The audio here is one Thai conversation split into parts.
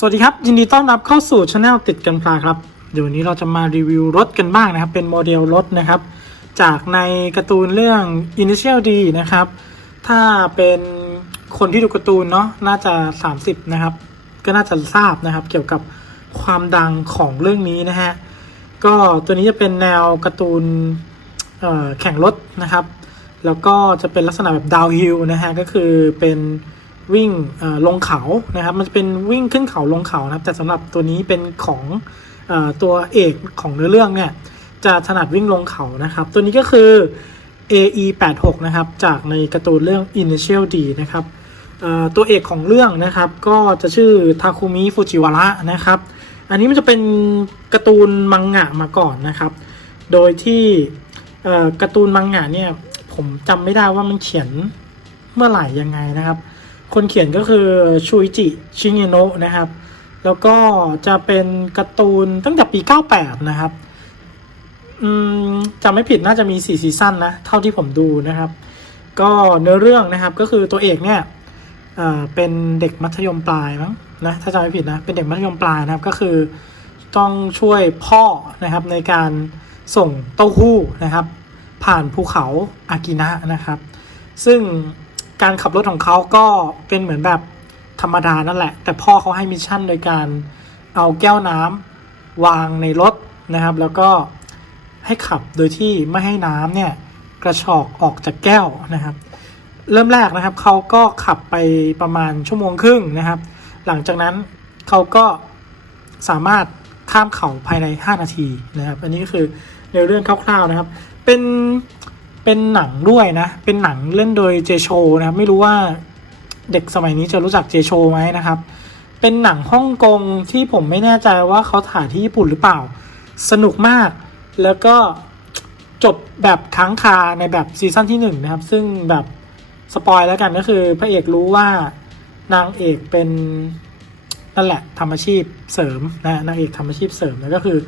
สวัสดีครับ ยินดีต้อนรับเข้าสู่ช anel ติดกันพลาครับ เดี๋ยววันนี้เราจะมารีวิวรถกันบ้างนะครับ เป็นโมเดลรถนะครับ จากในการ์ตูนเรื่อง Initial D นะครับ ถ้าเป็นคนที่ดูการ์ตูนเนาะน่าจะ 30 นะครับ ก็น่าจะทราบนะครับ เกี่ยวกับความดังของเรื่องนี้นะฮะ ก็ตัวนี้จะเป็นแนวการ์ตูนแข่งรถนะครับ แล้วก็จะเป็นลักษณะแบบดาวฮิลนะฮะก็คือเป็น วิ่งลงเขานะครับ มันจะเป็นวิ่งขึ้นเขาลงเขานะครับ แต่สำหรับตัวนี้เป็นของอตัวเอกของเนื้อเรื่องเนี่ยจะถนัดวิ่งลงเขานะครับ ตัวนี้ก็คือ AE 8 6นะครับ จากในการ์ตูนเรื่อง Initial D นะครับตัวเอกของเรื่องนะครับก็จะชื่อทาคุมิฟูจิวาระนะครับ อันนี้มันจะเป็นการ์ตูนมังงะมาก่อนนะครับ โดยที่การ์ตูนมังงะเนี่ยผมจำไม่ได้ว่ามันเขียนเมื่อไหร่ยังไงนะครับ คนเขียนก็คือชูอิจิชิเงโนะนะครับ แล้วก็จะเป็นการ์ตูนตั้งแต่ปี 98 นะครับอืมจำไม่ผิดน่าจะมี 4 ซีซั่นนะ เท่าที่ผมดูนะครับ ก็เนื้อเรื่องนะครับก็คือตัวเอกเนี่ยเอ่อเป็นเด็กมัธยมปลายมั้งนะถ้าจำไม่ผิดนะเป็นเด็กมัธยมปลายนะครับก็คือต้องช่วยพ่อนะครับในการส่งเต้าหู้นะครับ ผ่านภูเขาอากินะนะครับ ซึ่ง การขับรถของเขาก็เป็นเหมือนแบบธรรมดานั่นแหละ แต่พ่อเขาให้มิชชั่นโดยการเอาแก้วน้ำวางในรถนะครับ แล้วก็ให้ขับโดยที่ไม่ให้น้ำเนี่ยกระชอกออกจากแก้วนะครับ เริ่มแรกนะครับเขาก็ขับไปประมาณชั่วโมงครึ่งนะครับ หลังจากนั้นเขาก็สามารถข้ามเขาภายใน 5 นาทีนะครับ อันนี้ก็คือในเรื่องคร่าวๆนะครับ เป็น เป็นหนังด้วยนะ เป็นหนังเล่นโดยเจโชนะครับ ไม่รู้ว่าเด็กสมัยนี้จะรู้จักเจโชไหมนะครับ เป็นหนังฮ่องกงที่ผมไม่แน่ใจว่าเขาถ่ายที่ญี่ปุ่นหรือเปล่า สนุกมาก แล้วก็จบแบบค้างคาในแบบซีซั่นที่หนึ่งนะครับ ซึ่งแบบสปอยแล้วกันก็คือพระเอกรู้ว่านางเอกเป็นนั่นแหละทำอาชีพเสริมนะนางเอกทำอาชีพเสริมแล้วก็คือ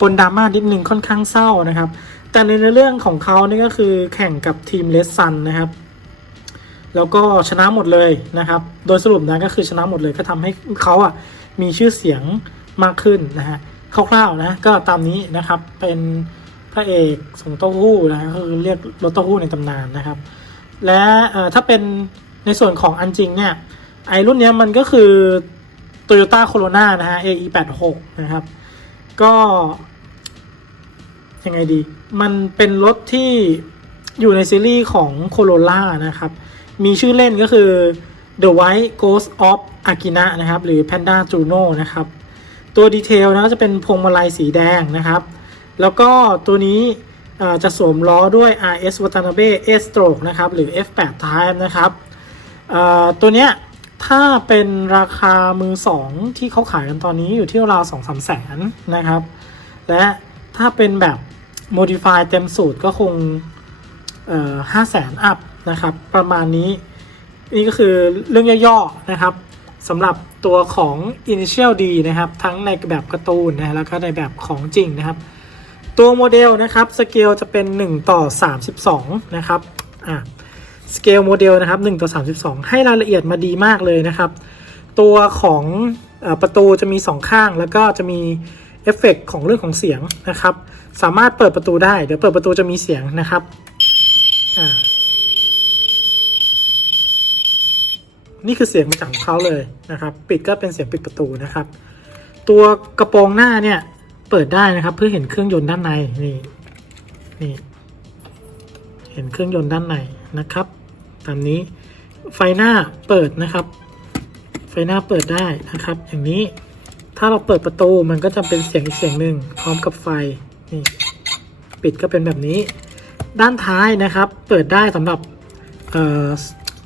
ปนดราม่านิดนึงค่อนข้างเศร้านะครับ แต่ในเรื่องของเขานี่ก็คือแข่งกับทีมเลสซันนะครับ แล้วก็ชนะหมดเลยนะครับ โดยสรุปนะก็คือชนะหมดเลยก็ทำให้เขาอะมีชื่อเสียงมากขึ้นนะฮะคร่าวๆนะก็ตามนี้นะครับเป็นพระเอกสงเต้าหู้นะก็คือเรียกรถเต้าหู้ในตำนานนะครับ และถ้าเป็นในส่วนของอันจริงเนี่ยไอรุ่นเนี้ยมันก็คือ Toyota Corona นะฮะ AE 8 6 นะครับ ก็ ยังไงดี มันเป็นรถที่อยู่ในซีรีส์ของ Corolla นะครับ มีชื่อเล่นก็คือ The White Ghost of Akina นะครับ หรือ Panda Juno นะครับ ตัวดีเทลนะก็จะเป็นพวงมาลัยสีแดงนะครับ แล้วก็ตัวนี้จะสวมล้อด้วย RS Watanabe S Stroke นะครับ หรือ F8 Type นะครับตัวเนี้ยถ้าเป็นราคามือสองที่เขาขายกันตอนนี้อยู่ที่ราวสองสามแสนนะครับ และ ถ้าเป็นแบบ Modify เต็มสูตรก็คงห้าแสนอัพนะครับ ประมาณนี้นี่ก็คือเรื่องย่อๆนะครับสำหรับตัวของ Initial D นะครับ ทั้งในแบบการ์ตูนนะแล้วก็ในแบบของจริงนะครับ ตัวโมเดลนะครับสเกลจะเป็น 1 ต่อ 32 นะครับอะสเกลโมเดลนะครับ1ต่อ 32 ให้รายละเอียดมาดีมากเลยนะครับ ตัวของอประตูจะมี 2 ข้างแล้วก็จะมี เอฟเฟกต์ของเรื่องของเสียงนะครับ สามารถเปิดประตูได้ เดี๋ยวเปิดประตูจะมีเสียงนะครับนี่คือเสียงมาจากของเขาเลยนะครับ ปิดก็เป็นเสียงปิดประตูนะครับ ตัวกระโปรงหน้าเนี่ยเปิดได้นะครับ เพื่อเห็นเครื่องยนต์ด้านในนี่นี่เห็นเครื่องยนต์ด้านในนะครับ ตามนี้ไฟหน้าเปิดนะครับ ไฟหน้าเปิดได้นะครับ อย่างนี้ ถ้าเราเปิดประตูมันก็จะเป็นเสียงอีกเสียงหนึ่งพร้อมกับไฟนี่ปิดก็เป็นแบบนี้ ด้านท้ายนะครับ เปิดได้สำหรับเอ่อ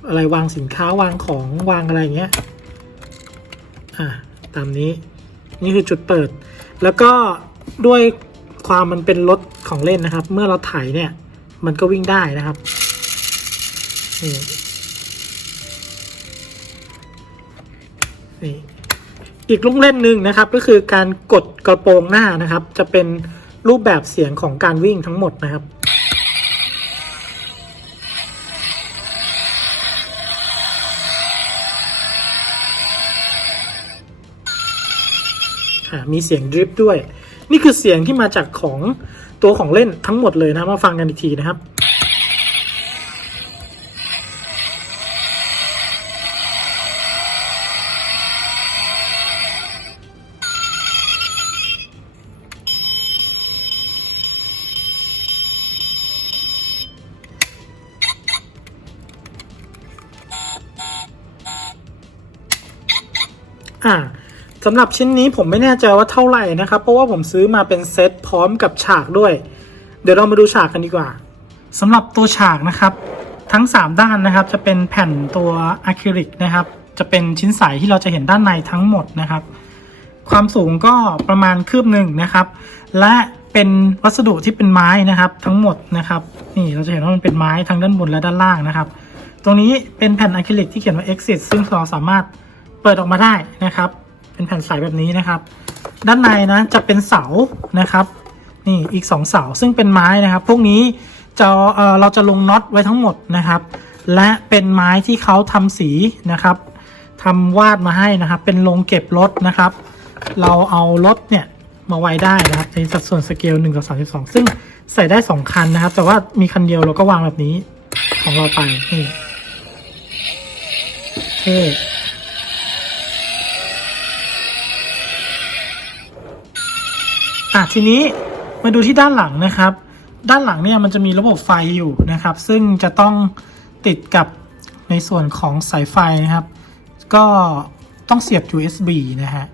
อะไรวางสินค้าวางของวางอะไรเงี้ยอะตามนี้นี่คือจุดเปิด แล้วก็ด้วยความมันเป็นรถของเล่นนะครับ เมื่อเราไถเนี่ย มันก็วิ่งได้นะครับนี่นี่ อีกลูกเล่นหนึ่งนะครับ ก็คือการกดกระโปรงหน้านะครับ จะเป็นรูปแบบเสียงของการวิ่งทั้งหมดนะครับมีเสียงดริฟด้วย นี่คือเสียงที่มาจากของตัวของเล่นทั้งหมดเลยนะมาฟังกันอีกทีนะครับ อ่าสำหรับชิ้นนี้ผมไม่แน่ใจว่าเท่าไหร่นะครับ เพราะว่าผมซื้อมาเป็นเซตพร้อมกับฉากด้วย เดี๋ยวเรามาดูฉากกันดีกว่าสำหรับตัวฉากนะครับ ทั้ง 3 ด้านนะครับจะเป็นแผ่นตัวอะคริลิกนะครับ จะเป็นชิ้นใสที่เราจะเห็นด้านในทั้งหมดนะครับ ความสูงก็ประมาณคืบหนึ่งนะครับ และเป็นวัสดุที่เป็นไม้นะครับ ทั้งหมดนะครับ นี่เราจะเห็นว่ามันเป็นไม้ทั้งด้านบนและด้านล่างนะครับ ตรงนี้เป็นแผ่นอะคริลิกที่เขียนว่า exit ซึ่งเราสามารถ เปิดออกมาได้นะครับ เป็นแผ่นใสแบบนี้นะครับ ด้านในนะจะเป็นเสานะครับนี่อีก 2 เสาซึ่งเป็นไม้นะครับ พวกนี้จะเออเราจะลงน็อตไว้ทั้งหมดนะครับ และเป็นไม้ที่เขาทำสีนะครับทำวาดมาให้นะครับ เป็นโรงเก็บรถนะครับ เราเอารถเนี่ยมาไว้ได้นะครับในสัดส่วนสเกล1ต่อ32 ซึ่งใส่ได้ 2 คันนะครับ แต่ว่ามีคันเดียวเราก็วางแบบนี้ของเราไปนี่เท่ อะทีนี้มาดูที่ด้านหลังนะครับ ด้านหลังเนี่ยมันจะมีระบบไฟอยู่นะครับ ซึ่งจะต้องติดกับในส่วนของสายไฟนะครับ ก็ต้องเสียบ USB นะฮะ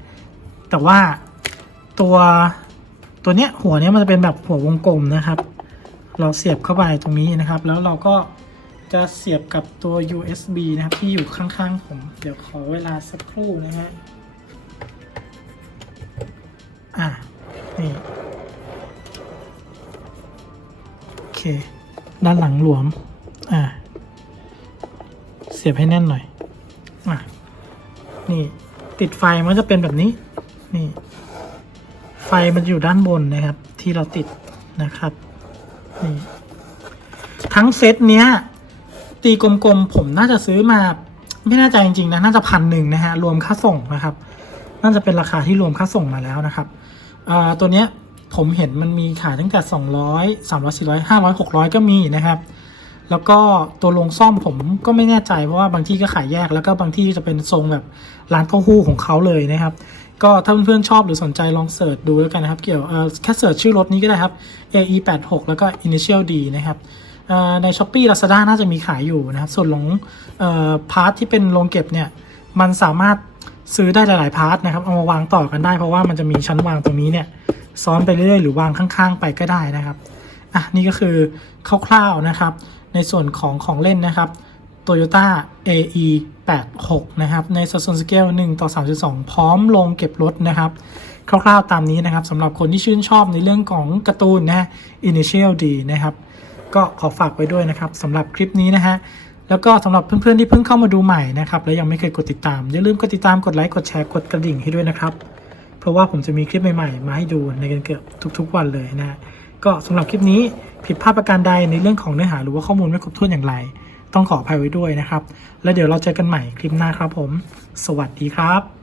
แต่ว่าตัวตัวเนี้ยหัวเนี้ยมันจะเป็นแบบหัววงกลมนะครับ เราเสียบเข้าไปตรงนี้นะครับ แล้วเราก็จะเสียบกับตัว USB นะครับที่อยู่ข้างๆผม เดี๋ยวขอเวลาสักครู่นะฮะ อะ นี่โอเค ด้านหลังหลวม อ่า เสียบให้แน่นหน่อย อะนี่ติดไฟมันจะเป็นแบบนี้ นี่ ไฟมันอยู่ด้านบนนะครับ ที่เราติดนะครับ นี่ ทั้งเซตเนี้ย ตีกลมๆ ผมน่าจะซื้อมา ไม่แน่ใจจริงๆนะ น่าจะพันหนึ่งนะฮะ รวมค่าส่งนะครับ น่าจะเป็นราคาที่รวมค่าส่งมาแล้วนะครับ อ่าตัวเนี้ยผมเห็นมันมีขายตั้งแต่ 200 300 400 500 600 ก็มีนะครับ แล้วก็ตัวลงซ่อมผมก็ไม่แน่ใจเพราะว่าบางที่ก็ขายแยกแล้วก็บางที่จะเป็นทรงแบบร้านเต้าหู้ของเขาเลยนะครับ ก็ถ้าเพื่อนๆชอบหรือสนใจลองเสิร์ชดูแล้วกันนะครับ เกี่ยวแค่เสิร์ชชื่อรถนี้ก็ได้ครับ AE 8 6 แล้วก็ Initial D นะครับใน s h อ p e e Lazada น่าจะมีขายอยู่นะครับ ส่วนของพาร์ทที่เป็นโรงเก็บเนี่ย มันสามารถ ซื้อได้หลายๆพาร์ทนะครับ เอามาวางต่อกันได้เพราะว่ามันจะมีชั้นวางตรงนี้เนี่ย ซ้อนไปเรื่อยๆ หรือวางข้างๆ ไปก็ได้นะครับ อะ นี่ก็คือคร่าวๆนะครับ ในส่วนของของเล่นนะครับ Toyota AE 86นะครับ ในสัดส่วนสเกล1ต่อ 3.2 พร้อมลงเก็บรถนะครับคร่าวๆตามนี้นะครับสำหรับคนที่ชื่นชอบในเรื่องของการ์ตูนนะ Initial D นะครับ ก็ขอฝากไว้ด้วยนะครับสำหรับคลิปนี้นะฮะ แล้วก็สำหรับเพื่อนๆที่เพิ่งเข้ามาดูใหม่นะครับและยังไม่เคยกดติดตาม อย่าลืมกดติดตามกดไลค์กดแชร์กดกระดิ่งให้ด้วยนะครับ เพราะว่าผมจะมีคลิปใหม่ๆ มาให้ดูในกันเกือบทุก ๆ วันเลยนะ ก็สำหรับคลิปนี้ผิดพลาดประการใดในเรื่องของเนื้อหาหรือว่าข้อมูลไม่ครบถ้วนอย่างไร ต้องขออภัยไว้ด้วยนะครับ แล้วเดี๋ยวเราเจอกันใหม่คลิปหน้าครับผม สวัสดีครับ